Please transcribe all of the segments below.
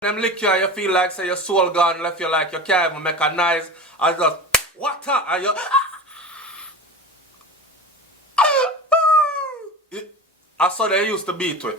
Them lick you and you feel like say your soul gone left you like you can't even make a noise. I just water and you I saw they used to beat with.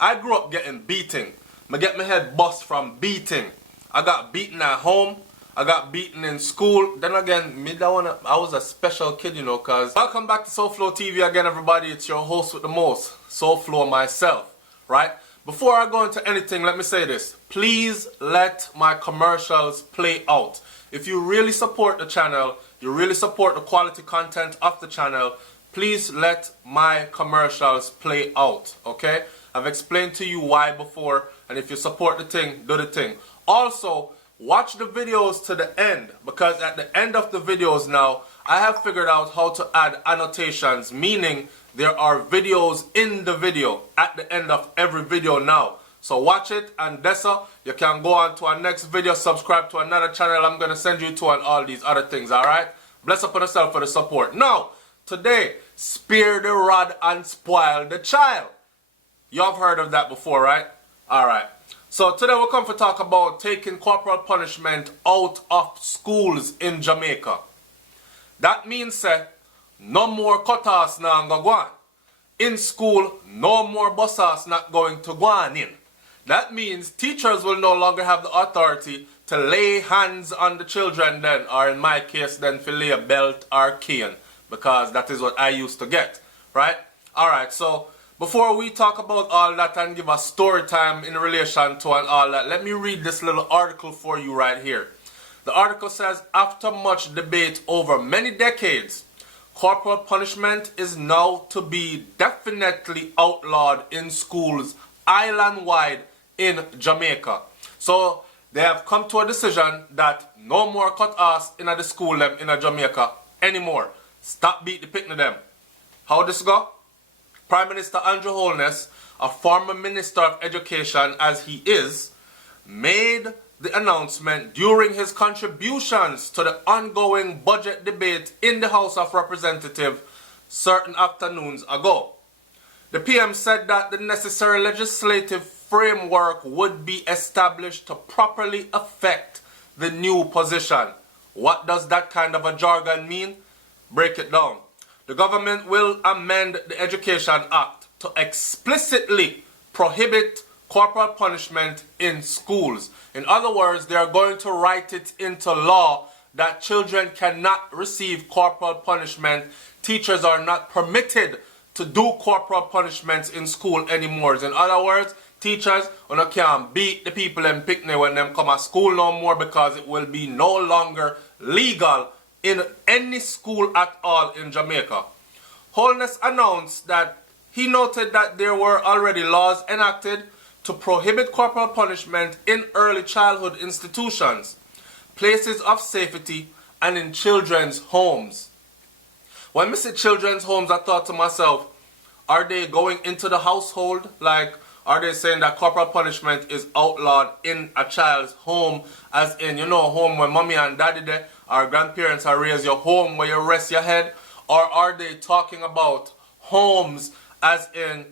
I grew up getting beating. I get my head bust from beating. I got beaten at home. I got beaten in school. Then again, I was a special kid, you know, cause welcome back to SouFLoTV again, everybody. It's your host with the most, SouFlo myself, right? Before I go into anything, let me say this. Please let my commercials play out. If you really support the channel, you really support the quality content of the channel, please let my commercials play out, okay? I've explained to you why before, and if you support the thing, do the thing. Also, watch the videos to the end, because at the end of the videos now, I have figured out how to add annotations, meaning there are videos in the video at the end of every video now. So watch it, and that's all. You can go on to our next video, subscribe to another channel I'm going to send you to, and all these other things, alright? Bless up on yourself for the support. Now, today, spare the rod and spoil the child. You have heard of that before, right? Alright. So today we'll come to talk about taking corporal punishment out of schools in Jamaica. That means no more cutoffs now go on. In school, no more buses not going to go on in. That means teachers will no longer have the authority to lay hands on the children then, or in my case then, to lay a belt or cane, because that is what I used to get, right? Alright, so before we talk about all that and give a story time in relation to and all that, let me read this little article for you right here. The article says, after much debate over many decades, corporal punishment is now to be definitely outlawed in schools island-wide in Jamaica. So they have come to a decision that no more cut-ass in the school them in Jamaica anymore. Stop beat the picnic them. How this go? Prime Minister Andrew Holness, a former Minister of Education as he is, made the announcement during his contributions to the ongoing budget debate in the House of Representatives certain afternoons ago. The PM said that the necessary legislative framework would be established to properly affect the new position. What does that kind of a jargon mean? Break it down. The government will amend the Education Act to explicitly prohibit corporal punishment in schools. In other words, they are going to write it into law that children cannot receive corporal punishment. Teachers are not permitted to do corporal punishments in school anymore. In other words, teachers can't beat the people and picnic when them come to school no more, because it will be no longer legal in any school at all in Jamaica. Holness announced that he noted that there were already laws enacted to prohibit corporal punishment in early childhood institutions, places of safety, and in children's homes. When I say children's homes, I thought to myself, are they going into the household? Like, are they saying that corporal punishment is outlawed in a child's home, as in, home where mommy and daddy there, or grandparents are raised, your home where you rest your head? Or are they talking about homes as in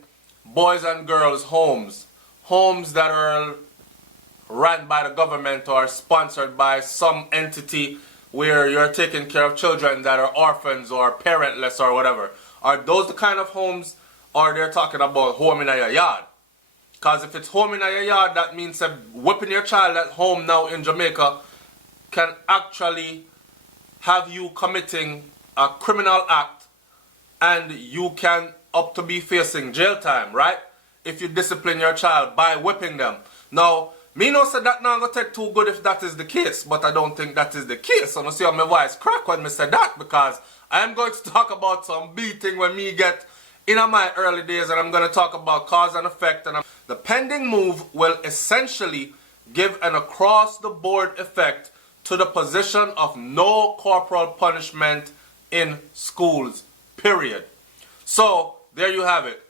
boys and girls homes? Homes that are run by the government or sponsored by some entity where you're taking care of children that are orphans or parentless or whatever. Are those the kind of homes, or they're talking about home in your yard? Because if it's home in your yard, that means that whipping your child at home now in Jamaica can actually have you committing a criminal act, and you can up to be facing jail time, right? If you discipline your child by whipping them. Now, me no say that now gonna take too good if that is the case, but I don't think that is the case. So I see how my voice crack when I say that, because I am going to talk about some beating when me get in my early days, and I'm going to talk about cause and effect. And the pending move will essentially give an across-the-board effect to the position of no corporal punishment in schools, period. So, there you have it.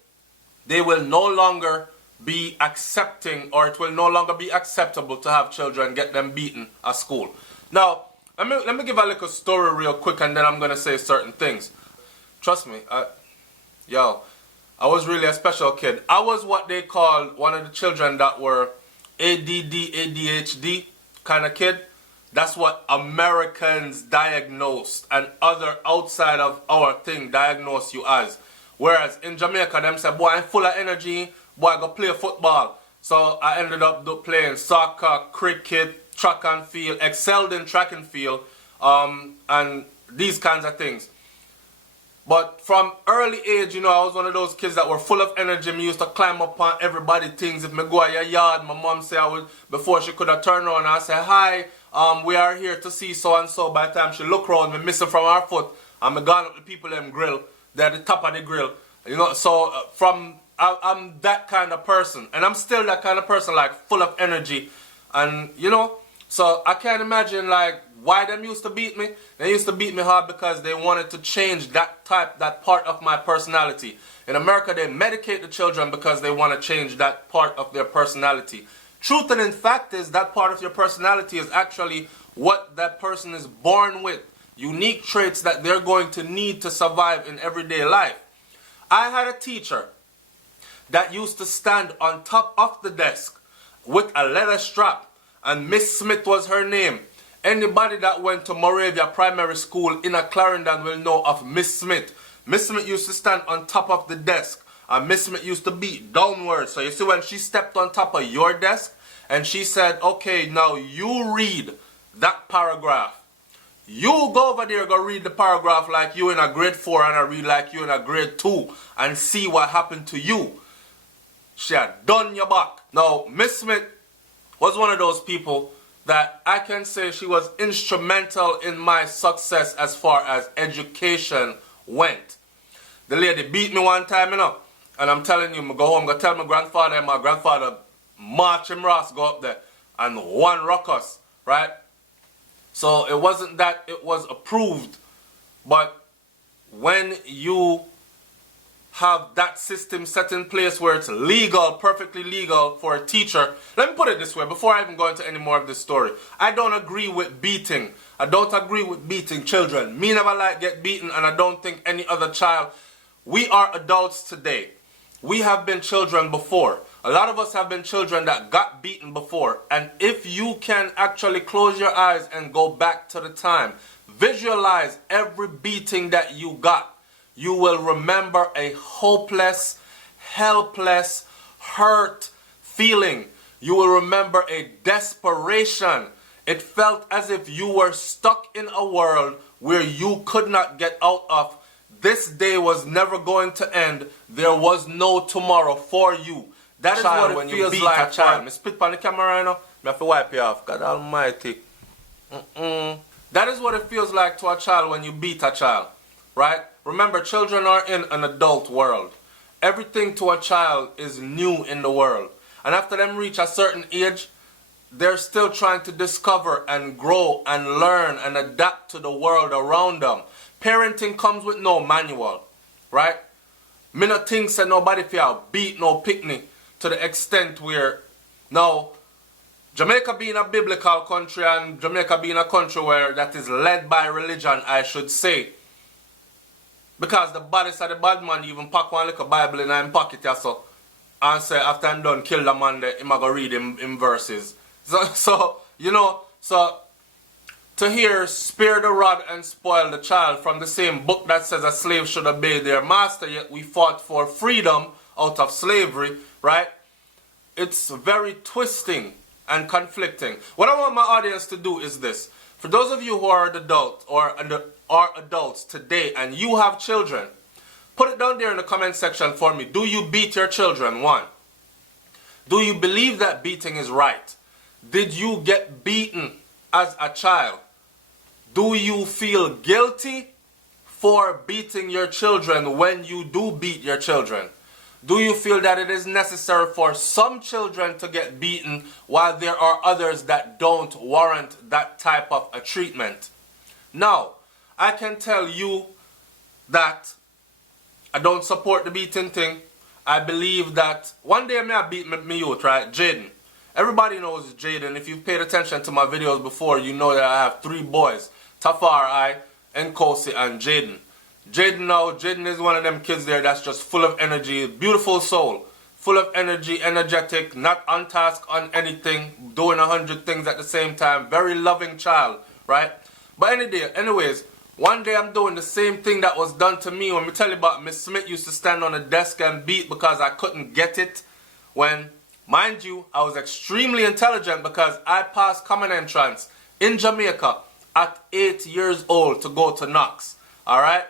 They will no longer be accepting, or it will no longer be acceptable to have children get them beaten at school. Now, let me give a little story real quick, and then I'm going to say certain things. Trust me, I was really a special kid. I was what they called one of the children that were ADD, ADHD kind of kid. That's what Americans diagnosed and other outside of our thing diagnose you as. Whereas in Jamaica, them say, boy, I'm full of energy, boy, I go play football. So I ended up playing soccer, cricket, track and field, excelled in track and field, and these kinds of things. But from early age, you know, I was one of those kids that were full of energy. Me used to climb up on everybody's things. If me go to your yard, my mom say I would, before she could have turned around, I say, hi, we are here to see so-and-so. By the time she look around, me missing from her foot, and me gone up the people them grill. They're at the top of the grill. You know, so I'm that kind of person. And I'm still that kind of person, like, full of energy. And, you know, so I can't imagine, like, why them used to beat me. They used to beat me hard because they wanted to change that part of my personality. In America, they medicate the children because they want to change that part of their personality. Truth and in fact is that part of your personality is actually what that person is born with. Unique traits that they're going to need to survive in everyday life. I had a teacher that used to stand on top of the desk with a leather strap, and Miss Smith was her name. Anybody that went to Moravia Primary School in a Clarendon will know of Miss Smith. Miss Smith used to stand on top of the desk, and Miss Smith used to beat downwards. So you see, when she stepped on top of your desk and she said, okay, now you read that paragraph. You go over there, go read the paragraph like you in a grade 4 and I read like you in a grade 2 and see what happened to you. She had done your back. Now, Miss Smith was one of those people that I can say she was instrumental in my success as far as education went. The lady beat me one time, you know, and I'm telling you, I go home, go tell my grandfather, and my grandfather march him Ross, go up there, and one ruckus, right? So it wasn't that it was approved, but when you have that system set in place where it's legal, perfectly legal for a teacher. Let me put it this way, before I even go into any more of this story. I don't agree with beating. I don't agree with beating children. Me never like get beaten, and I don't think any other child. We are adults today. We have been children before. A lot of us have been children that got beaten before. And if you can actually close your eyes and go back to the time, visualize every beating that you got, you will remember a hopeless, helpless, hurt feeling. You will remember a desperation. It felt as if you were stuck in a world where you could not get out of. This day was never going to end. There was no tomorrow for you. That is what it feels like. I spit on the camera right now. I have to wipe you off. God almighty. That is what it feels like to a child when you beat a child. Right? Remember, children are in an adult world. Everything to a child is new in the world. And after them reach a certain age, they're still trying to discover and grow and learn and adapt to the world around them. Parenting comes with no manual. Right? Me not think that nobody feel beat no picnic to the extent where now Jamaica being a biblical country and Jamaica being a country where that is led by religion, I should say. Because the baddest of the bad man even pack one little Bible in his pocket so, and say after I'm done kill the man there, I'm going to read him verses. So, you know, so to hear spare the rod and spoil the child from the same book that says a slave should obey their master, yet we fought for freedom out of slavery, right? It's very twisting and conflicting. What I want my audience to do is this. For those of you who are adults or are adults today and you have children, put it down there in the comment section for me. Do you beat your children? 1. Do you believe that beating is right? Did you get beaten as a child? Do you feel guilty for beating your children when you do beat your children? Do you feel that it is necessary for some children to get beaten while there are others that don't warrant that type of a treatment? Now, I can tell you that I don't support the beating thing. I believe that one day I beat me youth, right? Jaden. Everybody knows Jaden. If you've paid attention to my videos before, you know that I have 3 boys. Tafari, Nkosi, and Jaden. Jaden is one of them kids there that's just full of energy, beautiful soul, full of energy, energetic, not on task on anything, doing 100 things at the same time. Very loving child, right? But anyways, one day I'm doing the same thing that was done to me. When we tell you about Miss Smith used to stand on the desk and beat because I couldn't get it. When, mind you, I was extremely intelligent because I passed common entrance in Jamaica at 8 years old to go to Knox. Alright?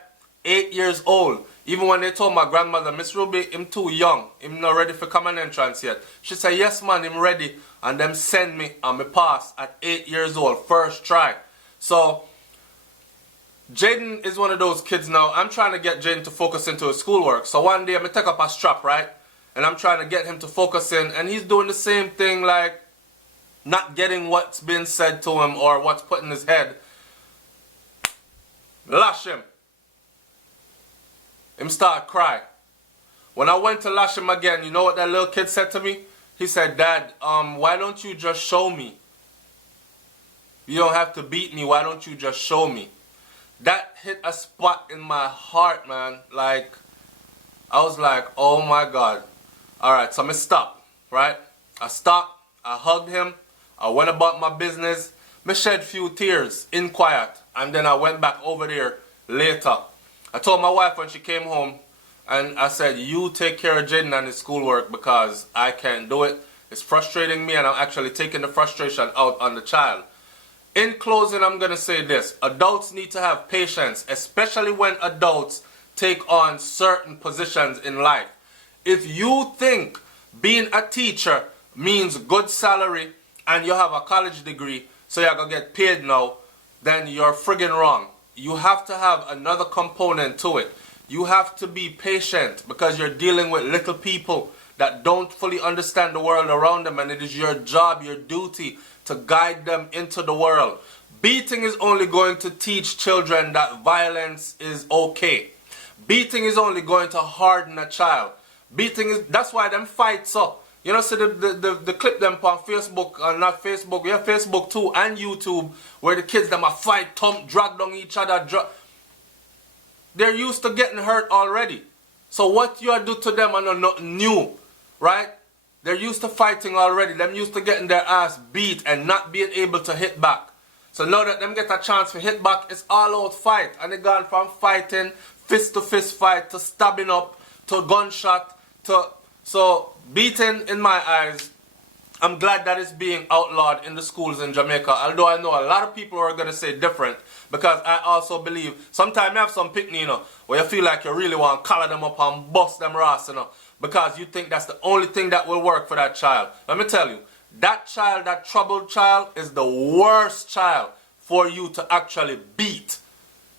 8 years old. Even when they told my grandmother, Miss Ruby, him too young. Him not ready for common entrance yet. She said, yes man, him ready. And them send me and me pass at 8 years old. First try. So, Jaden is one of those kids now. I'm trying to get Jaden to focus into his schoolwork. So one day I'm going to take up a strap, right? And I'm trying to get him to focus in. And he's doing the same thing, like not getting what's been said to him or what's put in his head. Lash him. Him start cry. When I went to lash him again, you know what that little kid said to me? He said, Dad, why don't you just show me? You don't have to beat me. Why don't you just show me? That hit a spot in my heart, man. Like, I was like, oh my God. Alright, so I stopped, right? I stopped, I hugged him, I went about my business, I shed few tears in quiet, and then I went back over there later. I told my wife when she came home, and I said, you take care of Jaden and his schoolwork because I can't do it. It's frustrating me, and I'm actually taking the frustration out on the child. In closing, I'm going to say this. Adults need to have patience, especially when adults take on certain positions in life. If you think being a teacher means good salary and you have a college degree, so you're going to get paid now, then you're friggin' wrong. You have to have another component to it. You have to be patient because you're dealing with little people that don't fully understand the world around them, and it is your job, your duty to guide them into the world. Beating is only going to teach children that violence is okay. Beating is only going to harden a child. Beating is, that's why them fights up. You know, see the clip them on Facebook, not Facebook, we have Facebook too, and YouTube, where the kids them a fight, drag down each other. They're used to getting hurt already. So what you do to them are not new, right? They're used to fighting already. Them used to getting their ass beat and not being able to hit back. So now that them get a chance to hit back, it's all out fight. And they gone from fighting, fist to fist fight, to stabbing up, to gunshot, to... So beating, in my eyes, I'm glad that it's being outlawed in the schools in Jamaica. Although I know a lot of people are going to say different. Because I also believe, sometimes you have some picnic, you know, where you feel like you really want to collar them up and bust them ass, you know. Because you think that's the only thing that will work for that child. Let me tell you, that child, that troubled child, is the worst child for you to actually beat.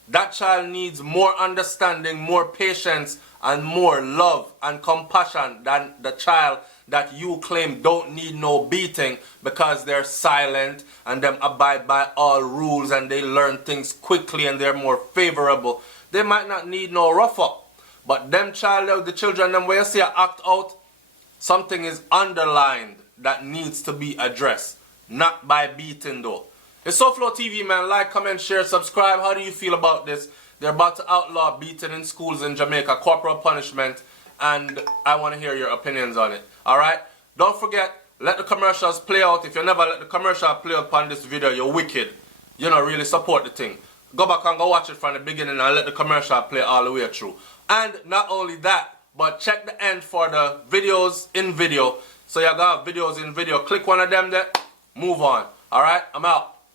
That child needs more understanding, more patience, and more love and compassion than the child that you claim don't need no beating because they're silent and them abide by all rules and they learn things quickly and they're more favorable. They might not need no rough up. But them child, the children, them where you see act out, something is underlined that needs to be addressed. Not by beating though. It's SouFLoTV, man. Like, comment, share, subscribe. How do you feel about this? They're about to outlaw beating in schools in Jamaica, corporal punishment, and I want to hear your opinions on it. Alright? Don't forget, let the commercials play out. If you never let the commercial play out on this video, you're wicked. You don't really support the thing. Go back and go watch it from the beginning and let the commercial play all the way through. And not only that, but check the end for the videos in video. So you got videos in video. Click one of them there, move on. Alright? I'm out.